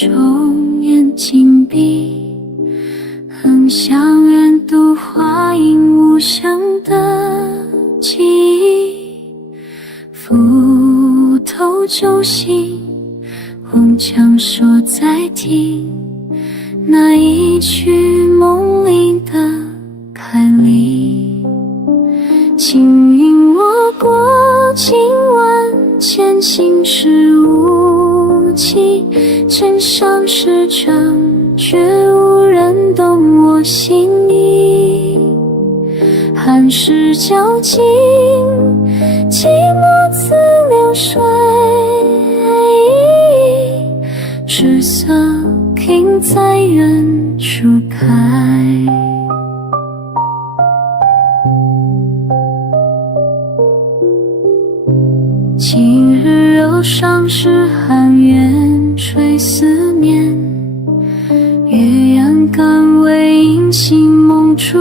中眼紧闭，很想远渡花影无声的记忆，斧头揪心，红墙说再听那一曲梦里的凯莉。轻云掠过今晚，前行时无期，枕上时辰，却无人懂我心意。寒食交尽，寂寞自流水，赤色停在远处开。今日忧伤是寒烟吹思念，月阳干为阴晴梦初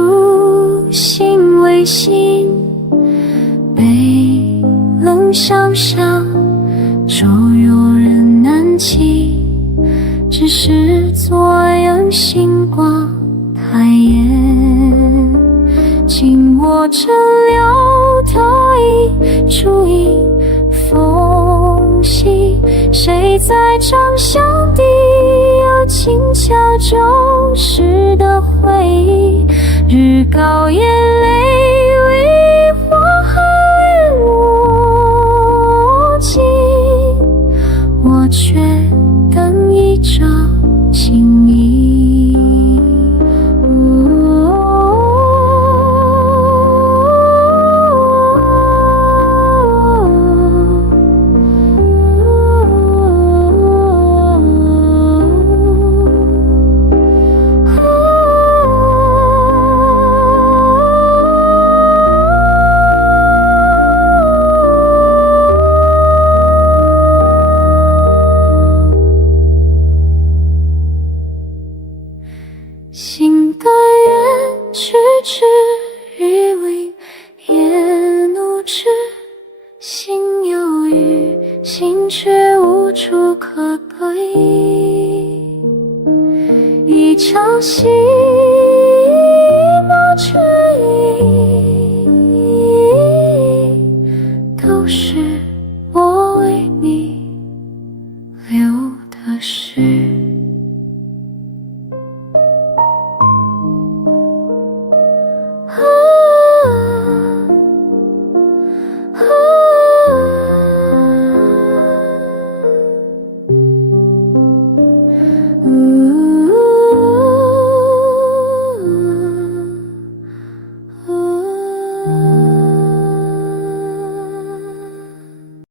心未醒，悲冷相向，骤有人难弃，只是昨阳星光太艳，紧握着柳头一烛影缝隙，谁在掌心底又轻敲旧时的回忆，日高夜泪为火寒落尽，我却等一着情意。心的远去之于灵，夜怒之心有余，心却无处可归。一朝夕